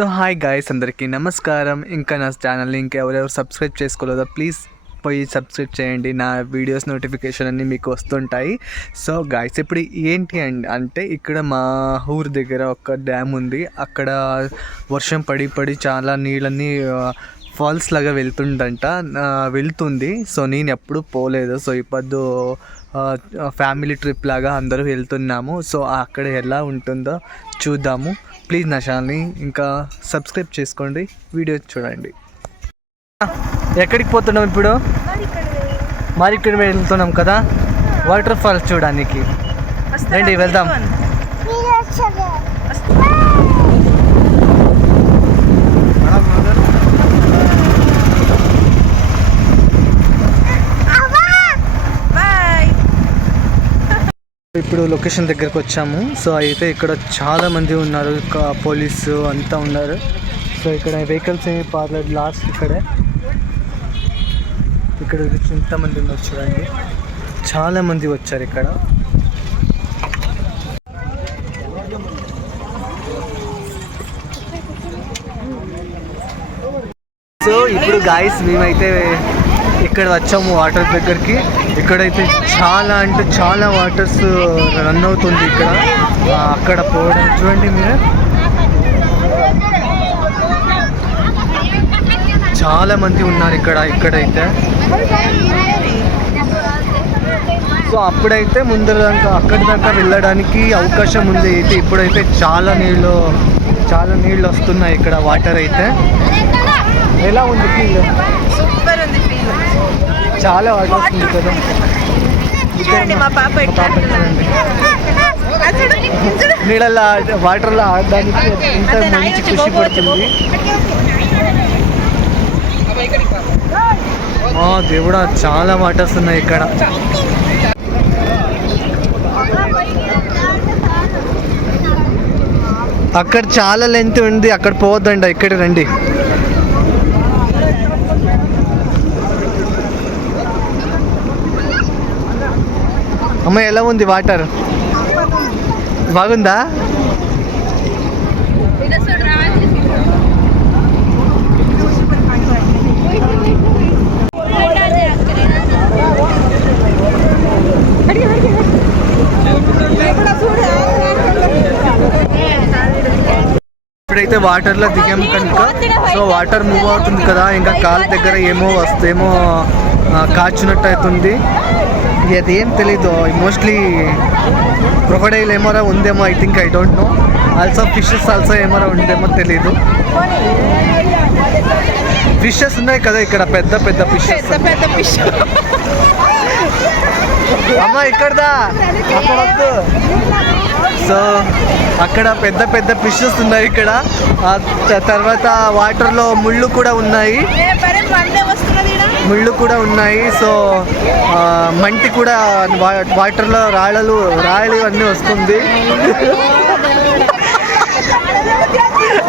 So hi guys, అందరికీ నమస్కారం. ఇంకా నా ఛానల్ని ఇంకెవరెవరు సబ్స్క్రైబ్ చేసుకోలేదో ప్లీజ్ పోయి సబ్స్క్రైబ్ చేయండి. నా వీడియోస్ నోటిఫికేషన్ అన్నీ మీకు వస్తుంటాయి. సో గాయ్స్, ఇప్పుడు ఏంటి అంటే ఇక్కడ మా ఊరు దగ్గర ఒక డ్యామ్ ఉంది. అక్కడ వర్షం పడి చాలా నీళ్ళన్నీ ఫాల్స్ లాగా వెళ్తుంది. సో నేను ఎప్పుడు పోలేదు. సో ఇప్పుడు ఫ్యామిలీ ట్రిప్ లాగా అందరూ వెళ్తున్నాము. సో అక్కడ ఎలా ఉంటుందో చూద్దాము. ప్లీజ్ నా ఛానల్ని ఇంకా సబ్స్క్రైబ్ చేసుకోండి, వీడియో చూడండి. ఎక్కడికి పోతున్నాం ఇప్పుడు? ఇక్కడ వెళ్తున్నాం కదా వాటర్ ఫాల్స్ చూడడానికి. రండి వెళ్దాం. ఇప్పుడు లొకేషన్ దగ్గరకు వచ్చాము. సో అయితే ఇక్కడ చాలా మంది ఉన్నారు, పోలీసు అంతా ఉన్నారు. సో ఇక్కడ వెహికల్స్ ఏమి పార్లేదు. లాస్ట్ ఇక్కడ ఎంతమంది ఉన్నారు చూడండి, చాలా మంది వచ్చారు ఇక్కడ. సో ఇప్పుడు గాయస్ మేమైతే ఇక్కడ వచ్చాము వాటర్ దగ్గరికి. ఇక్కడైతే చాలా వాటర్స్ రన్ అవుతుంది. ఇక్కడ అక్కడ పోవడం చూడండి మీరు, చాలా మంది ఉన్నారు ఇక్కడైతే. సో అప్పుడైతే ముందర దాకా అక్కడి దాకా వెళ్ళడానికి అవకాశం ఉంది. అయితే ఇప్పుడైతే చాలా నీళ్ళు వస్తున్నాయి ఇక్కడ. వాటర్ అయితే ఎలా ఉంది ఫీల్? సూపర్ ఉంది ఫీల్. చాలా వాటర్ వస్తుంది కదా. చూడండి మా పాప నీళ్ళల్లో వాటర్లో ఆడడానికి ఎంత మంచి ఖుషి పడుతుంది. దేవుడా, చాలా వాటర్స్ ఉన్నాయి ఇక్కడ. అక్కడ చాలా లెంత్ ఉంది, అక్కడ పోవద్దండి, ఇక్కడ రండి. అమ్మ ఎలా ఉంది వాటర్? బాగుందా? ఇప్పుడైతే వాటర్లో దిగాము కనుక సో వాటర్ మూవ్ అవుతుంది కదా, ఇంకా కాలు దగ్గర ఏమో కాచినట్టు అవుతుంది. అదేం తెలీదు, మోస్ట్లీ క్రొకడైల్ ఏమోరా ఉందేమో, I think, I don't know. Also fishes also ఏమోరా ఉందేమో తెలీదు. ఫిషెస్ ఉన్నాయి కదా ఇక్కడ, పెద్ద ఫిషెస్. అమ్మ ఇక్కడదా, అక్కడ. సో అక్కడ పెద్ద ఫిషెస్ ఉన్నాయి ఇక్కడ. తర్వాత వాటర్లో ముళ్ళు కూడా ఉన్నాయి. సో మంటి కూడా వాటర్లో రాళ్ళు అన్నీ వస్తుంది.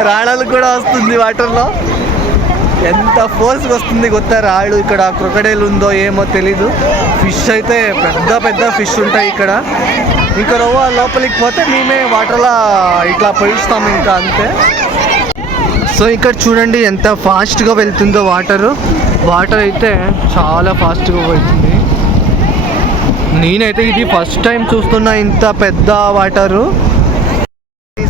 రాళ్ళలు కూడా వస్తుంది వాటర్లో. ఎంత ఫోర్స్ వస్తుంది కొత్త రాళ్ళు. ఇక్కడ క్రొకడైల్ ఉందో ఏమో తెలీదు. ఫిష్ అయితే పెద్ద ఫిష్ ఉంటాయి ఇక్కడ. ఇంకా లోపలికి పోతే మేమే వాటర్లో ఇట్లా పోయిస్తాము, ఇంకా అంతే. సో ఇక్కడ చూడండి ఎంత ఫాస్ట్గా వెళ్తుందో వాటర్ అయితే చాలా ఫాస్ట్గా వెళ్తుంది. నేనైతే ఇది ఫస్ట్ టైం చూస్తున్నా ఇంత పెద్ద వాటరు.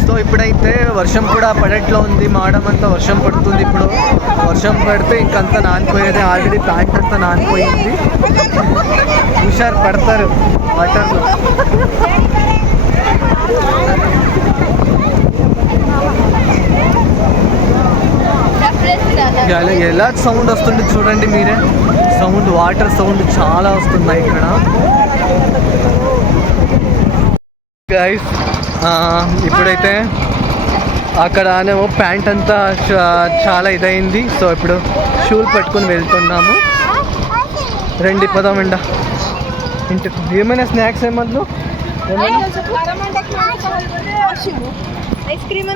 సో ఇప్పుడైతే వర్షం కూడా పడట్లో ఉంది. మాడమంతా వర్షం పడుతుంది. ఇప్పుడు వర్షం పడితే ఇంకంతా నానిపోయేది. ఆల్రెడీ ప్యాంట్ అంతా నానిపోయింది. హుషారు పడతారు వాటర్లో. ఎలా సౌండ్ వస్తుంది చూడండి మీరే. వాటర్ సౌండ్ చాలా వస్తున్నాయి ఇక్కడ. గైస్, ఇప్పుడైతే అక్కడనేమో ప్యాంట్ అంతా చాలా ఇదైంది. సో ఇప్పుడు షూలు పట్టుకొని వెళ్తున్నాము. రండి పదమండ. ఇంటి ఏమైనా స్నాక్స్ ఏమన్నా ఐస్ క్రీమ్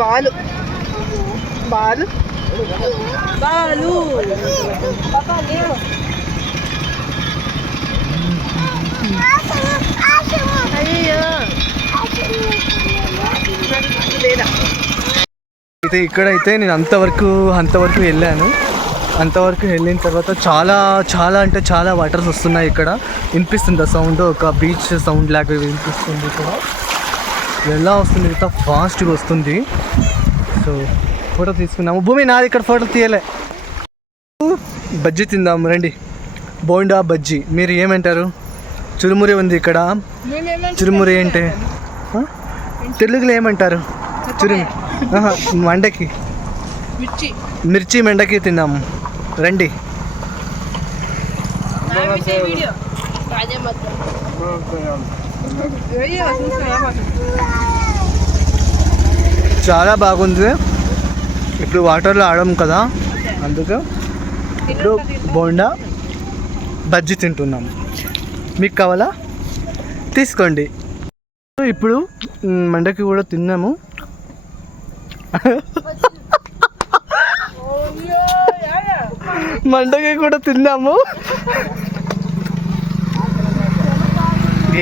బాలు అయితే ఇక్కడైతే నేను అంతవరకు వెళ్ళాను. అంతవరకు వెళ్ళిన తర్వాత చాలా అంటే చాలా వాటర్స్ వస్తున్నాయి. ఇక్కడ వినిపిస్తుంది ఆ సౌండ్, ఒక బీచ్ సౌండ్ లాగా వినిపిస్తుంది. ఇక్కడ ఎలా వస్తుంది, ఇంత ఫాస్ట్గా వస్తుంది. సో ఫోటో తీసుకున్నాము. భూమి నాది ఇక్కడ ఫోటో తీయలే. బజ్జీ తిందాం రండి. బోండా బజ్జీ, మీరు ఏమంటారు? చురుమురి ఉంది ఇక్కడ. చురుమురి అంటే తెలుగులో ఏమంటారు? మండకి, మిర్చి మెండకి తిందాము రండి. చాలా బాగుంది. ఇప్పుడు వాటర్లో ఆడము కదా, అందుకు ఇప్పుడు బోండా బజ్జీ తింటున్నాము. మీకు కావాలా? తీసుకోండి. ఇప్పుడు మండకి కూడా తిన్నాము. మండకి కూడా తిన్నాము.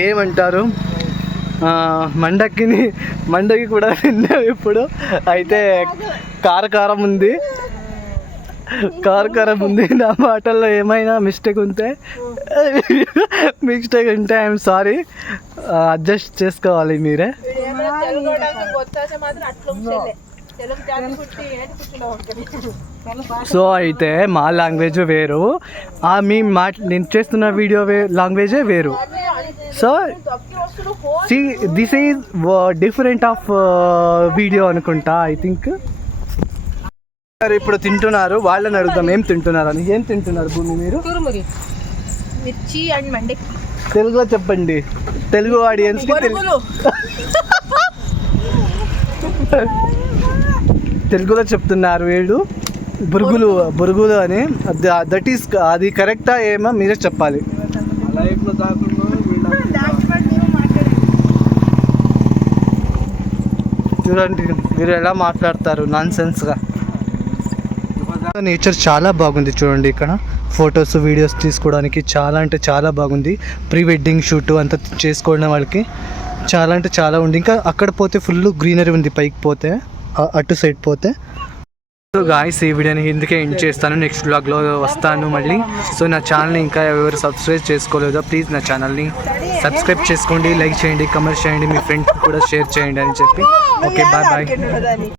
ఏమంటారు, మండకి కూడా తిన్నాము. ఇప్పుడు అయితే కారం ఉంది. నా మాటల్లో ఏమైనా మిస్టేక్ ఉంటే ఐఎమ్ సారీ, అడ్జస్ట్ చేసుకోవాలి మీరే. సో అయితే మా లాంగ్వేజ్ వేరు, నేను చేస్తున్న వీడియో లాంగ్వేజే వేరు. So this is different of video అనుకుంటా, ఐ థింక్. ఇప్పుడు తింటున్నారు, వాళ్ళని అడుగుదాం ఏం తింటున్నారు అని. ఏం తింటున్నారు భూమి మీరు? మిర్చి అండ్ మండకి. తెలుగులో చెప్పండి, తెలుగు ఆడియన్స్కి. తెలుగులో చెప్తున్నారు వీళ్ళు. బురుగులు అని. దట్ ఈస్, అది కరెక్టా ఏమో మీరే చెప్పాలి. చూడండి మీరు ఎలా మాట్లాడతారు నాన్సెన్స్గా. నేచర్ చాలా బాగుంది చూడండి. ఇక్కడ ఫొటోస్ వీడియోస్ తీసుకోవడానికి చాలా అంటే చాలా బాగుంది. ప్రీ వెడ్డింగ్ షూట్ అంతా చేసుకోవడం వాళ్ళకి చాలా అంటే చాలా ఉంది. ఇంకా అక్కడ పోతే ఫుల్ గ్రీనరీ ఉంది, పైకి పోతే అటు సైడ్ పోతే. సో గాయ్స్, ఈ వీడియోని ఇందుకే ఎండ్ చేస్తాను. నెక్స్ట్ వ్లాగ్లో వస్తాను మళ్ళీ. సో నా ఛానల్ని ఇంకా ఎవరు సబ్స్క్రైబ్ చేసుకోలేదో ప్లీజ్ నా ఛానల్ని సబ్స్క్రైబ్ చేసుకోండి, లైక్ చేయండి, కమెంట్ చేయండి, మీ ఫ్రెండ్స్కి కూడా షేర్ చేయండి అని చెప్పి. Okay, bye bye.